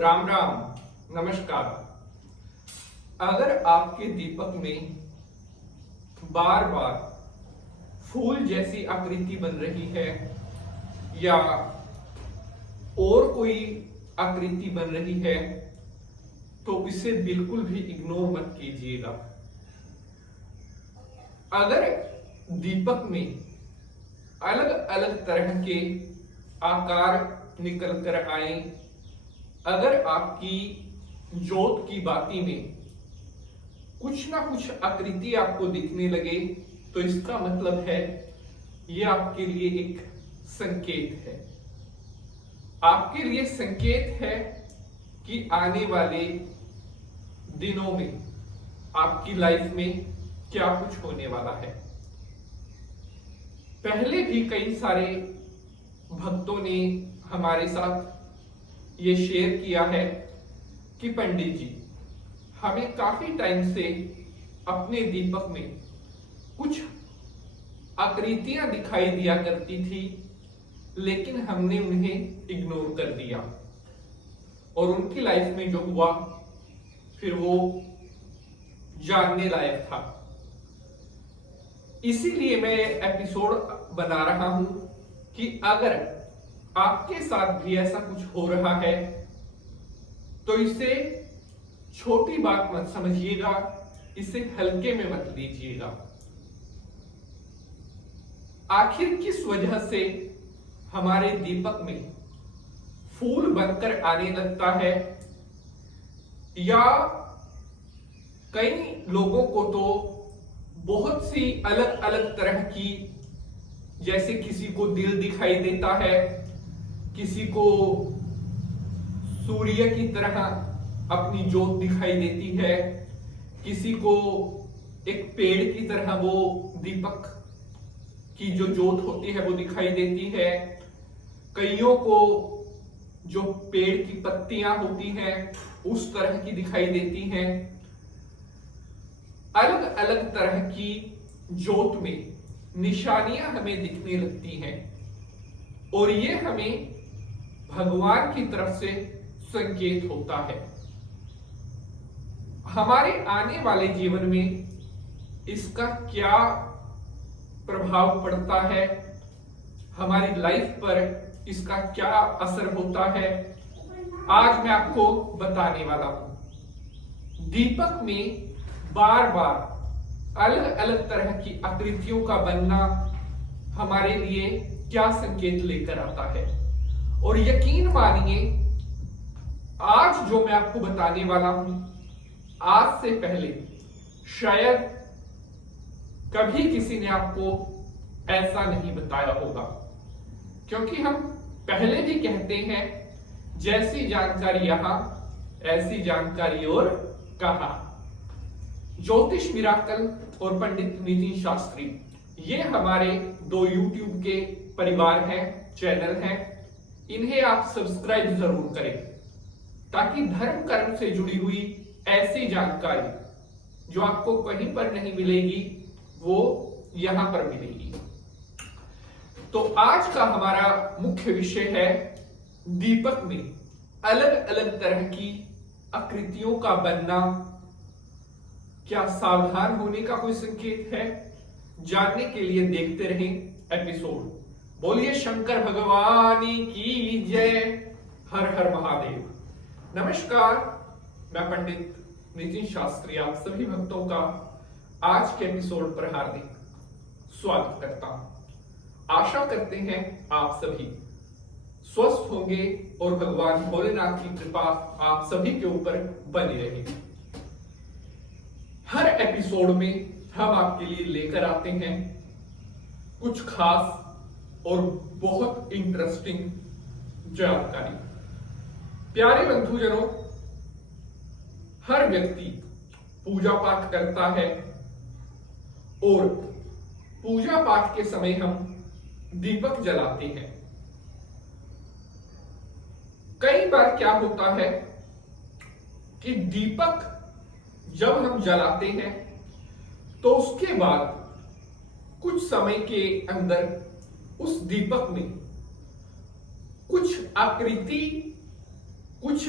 राम राम, नमस्कार। अगर आपके दीपक में बार बार फूल जैसी आकृति बन रही है या और कोई आकृति बन रही है तो इसे बिल्कुल भी इग्नोर मत कीजिएगा। अगर दीपक में अलग अलग तरह के आकार निकल कर आए, अगर आपकी ज्योत की बाती में कुछ ना कुछ आकृति आपको दिखने लगे तो इसका मतलब है यह आपके लिए एक संकेत है। आपके लिए संकेत है कि आने वाले दिनों में आपकी लाइफ में क्या कुछ होने वाला है। पहले भी कई सारे भक्तों ने हमारे साथ ये शेयर किया है कि पंडित जी, हमें काफी टाइम से अपने दीपक में कुछ आकृतियां दिखाई दिया करती थी, लेकिन हमने उन्हें इग्नोर कर दिया और उनकी लाइफ में जो हुआ फिर वो जानने लायक था। इसीलिए मैं एपिसोड बना रहा हूं कि अगर आपके साथ भी ऐसा कुछ हो रहा है तो इसे छोटी बात मत समझिएगा, इसे हल्के में मत लीजिएगा। आखिर किस वजह से हमारे दीपक में फूल बनकर आने लगता है, या कई लोगों को तो बहुत सी अलग अलग तरह की, जैसे किसी को दिल दिखाई देता है, किसी को सूर्य की तरह अपनी ज्योत दिखाई देती है, किसी को एक पेड़ की तरह वो दीपक की जो ज्योत होती है वो दिखाई देती है, कईयों को जो पेड़ की पत्तियां होती हैं उस तरह की दिखाई देती हैं। अलग अलग तरह की ज्योत में निशानियां हमें दिखने लगती हैं और ये हमें भगवान की तरफ से संकेत होता है। हमारे आने वाले जीवन में इसका क्या प्रभाव पड़ता है, हमारी लाइफ पर इसका क्या असर होता है, आज मैं आपको बताने वाला हूं। दीपक में बार बार अलग अलग तरह की आकृतियों का बनना हमारे लिए क्या संकेत लेकर आता है। और यकीन मानिए, आज जो मैं आपको बताने वाला हूं, आज से पहले शायद कभी किसी ने आपको ऐसा नहीं बताया होगा, क्योंकि हम पहले भी कहते हैं जैसी जानकारी यहां ऐसी जानकारी और कहां। ज्योतिष मिराकल और पंडित नितिन शास्त्री, ये हमारे दो यूट्यूब के परिवार हैं, चैनल हैं। इन्हें आप सब्सक्राइब जरूर करें ताकि धर्म कर्म से जुड़ी हुई ऐसी जानकारी जो आपको कहीं पर नहीं मिलेगी वो यहां पर मिलेगी। तो आज का हमारा मुख्य विषय है दीपक में अलग अलग तरह की आकृतियों का बनना। क्या सावधान होने का कोई संकेत है? जानने के लिए देखते रहें एपिसोड। बोलिए शंकर भगवान की जय। हर हर महादेव। नमस्कार, मैं पंडित नितिन शास्त्री आप सभी भक्तों का आज के एपिसोड पर हार्दिक स्वागत करता हूं। आशा करते हैं आप सभी स्वस्थ होंगे और भगवान भोलेनाथ की कृपा आप सभी के ऊपर बनी रहेगी। हर एपिसोड में हम आपके लिए लेकर आते हैं कुछ खास और बहुत इंटरेस्टिंग जानकारी। प्यारे बंधुजनों, हर व्यक्ति पूजा पाठ करता है और पूजा पाठ के समय हम दीपक जलाते हैं। कई बार क्या होता है कि दीपक जब हम जलाते हैं तो उसके बाद कुछ समय के अंदर उस दीपक में कुछ आकृति, कुछ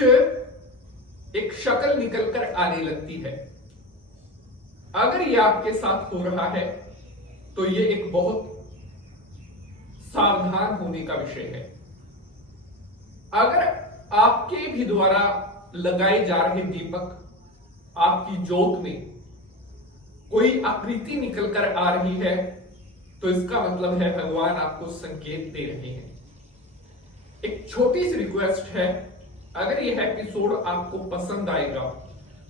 एक शक्ल निकल कर आने लगती है। अगर ये आपके साथ हो रहा है तो ये एक बहुत सावधान होने का विषय है। अगर आपके भी द्वारा लगाए जा रहे दीपक आपकी ज्योत में कोई आकृति निकल कर आ रही है तो इसका मतलब है भगवान आपको संकेत दे रहे हैं। एक छोटी सी रिक्वेस्ट है, अगर यह एपिसोड आपको पसंद आएगा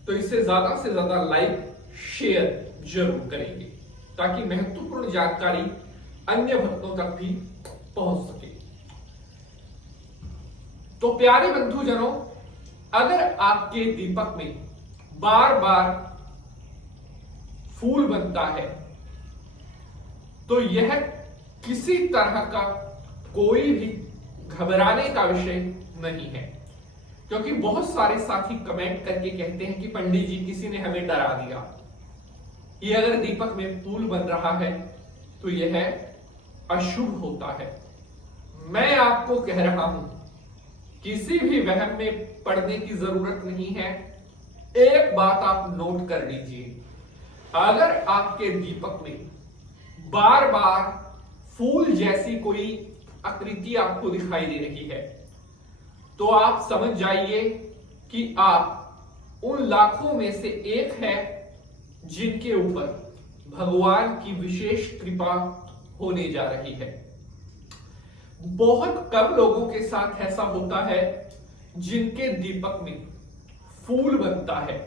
तो इसे ज्यादा से ज्यादा लाइक शेयर जरूर करेंगे ताकि महत्वपूर्ण जानकारी अन्य भक्तों तक भी पहुंच सके। तो प्यारे बंधुजनों, अगर आपके दीपक में बार बार फूल बनता है तो यह किसी तरह का कोई भी घबराने का विषय नहीं है, क्योंकि बहुत सारे साथी कमेंट करके कहते हैं कि पंडित जी किसी ने हमें डरा दिया। ये अगर दीपक में फूल बन रहा है तो यह अशुभ होता है। मैं आपको कह रहा हूं, किसी भी वहम में पड़ने की जरूरत नहीं है। एक बात आप नोट कर लीजिए, अगर आपके दीपक में बार बार फूल जैसी कोई आकृति आपको दिखाई दे रही है तो आप समझ जाइए कि आप उन लाखों में से एक है जिनके ऊपर भगवान की विशेष कृपा होने जा रही है। बहुत कम लोगों के साथ ऐसा होता है जिनके दीपक में फूल बनता है।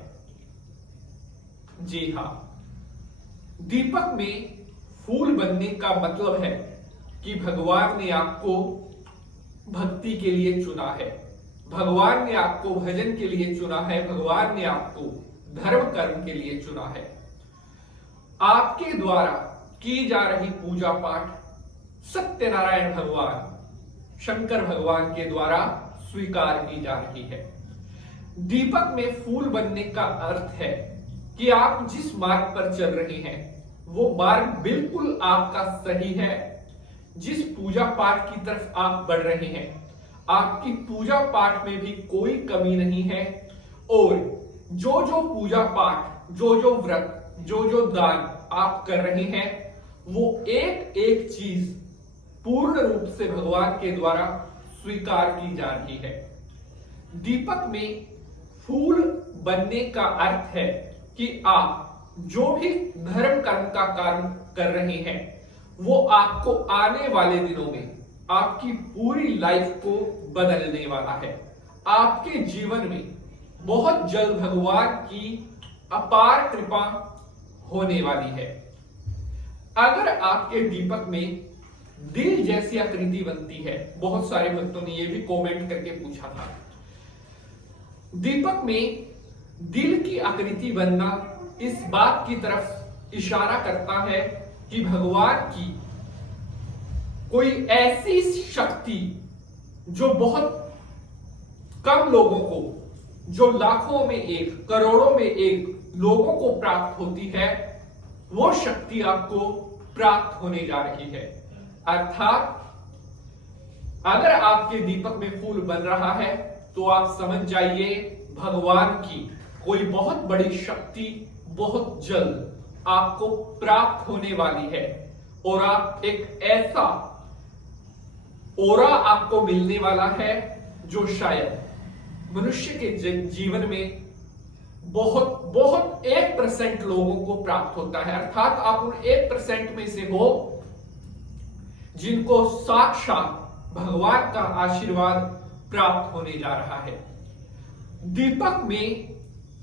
जी हां, दीपक में फूल बनने का मतलब है कि भगवान ने आपको भक्ति के लिए चुना है, भगवान ने आपको भजन के लिए चुना है, भगवान ने आपको धर्म कर्म के लिए चुना है। आपके द्वारा की जा रही पूजा पाठ सत्यनारायण भगवान शंकर भगवान के द्वारा स्वीकार की जा रही है। दीपक में फूल बनने का अर्थ है कि आप जिस मार्ग पर चल रहे हैं वो मार्ग बिल्कुल आपका सही है। जिस पूजा पाठ की तरफ आप बढ़ रहे हैं, आपकी पूजा पाठ में भी कोई कमी नहीं है, और जो जो पूजा पाठ, जो जो व्रत, जो जो दान आप कर रहे हैं वो एक एक चीज पूर्ण रूप से भगवान के द्वारा स्वीकार की जा रही है। दीपक में फूल बनने का अर्थ है कि आप जो भी धर्म कर्म का कार्य कर रहे हैं वो आपको आने वाले दिनों में आपकी पूरी लाइफ को बदलने वाला है। आपके जीवन में बहुत जल्द भगवान की अपार कृपा होने वाली है। अगर आपके दीपक में दिल जैसी आकृति बनती है, बहुत सारे भक्तों ने यह भी कमेंट करके पूछा था, दीपक में दिल की आकृति बनना इस बात की तरफ इशारा करता है कि भगवान की कोई ऐसी शक्ति जो बहुत कम लोगों को, जो लाखों में एक, करोड़ों में एक लोगों को प्राप्त होती है, वो शक्ति आपको प्राप्त होने जा रही है। अर्थात अगर आपके दीपक में फूल बन रहा है तो आप समझ जाइए भगवान की कोई बहुत बड़ी शक्ति बहुत जल्द आपको प्राप्त होने वाली है, और आप एक ऐसा ओरा आपको मिलने वाला है जो शायद मनुष्य के जीवन में बहुत बहुत 1% लोगों को प्राप्त होता है। अर्थात आप उन 1% में से हो जिनको साक्षात भगवान का आशीर्वाद प्राप्त होने जा रहा है। दीपक में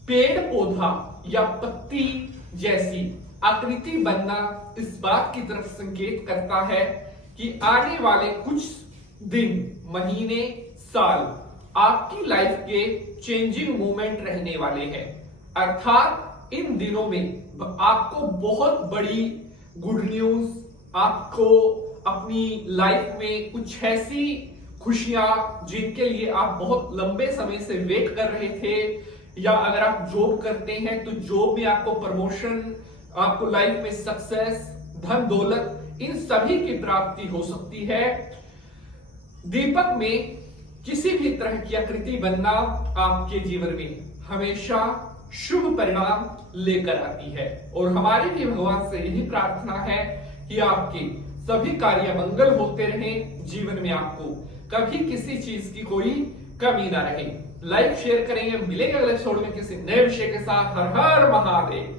पेड़ पौधा या पत्ती जैसी आकृति बनना इस बात की तरफ संकेत करता है कि आने वाले कुछ दिन, महीने, साल आपकी लाइफ के चेंजिंग मोमेंट रहने वाले हैं। अर्थात इन दिनों में आपको बहुत बड़ी गुड न्यूज, आपको अपनी लाइफ में कुछ ऐसी खुशियां जिनके लिए आप बहुत लंबे समय से वेट कर रहे थे, या अगर आप जॉब करते हैं तो जॉब में आपको प्रमोशन, आपको लाइफ में सक्सेस, धन दौलत, इन सभी की प्राप्ति हो सकती है। दीपक में किसी भी तरह की आकृति बनना आपके जीवन में हमेशा शुभ परिणाम लेकर आती है। और हमारी भी भगवान से यही प्रार्थना है कि आपके सभी कार्य मंगल होते रहें, जीवन में आपको कभी किसी चीज की कोई कमी ना रहे। लाइक शेयर करेंगे, मिलेंगे अगले एपिसोड में किसी नए विषय के साथ। हर हर महादेव।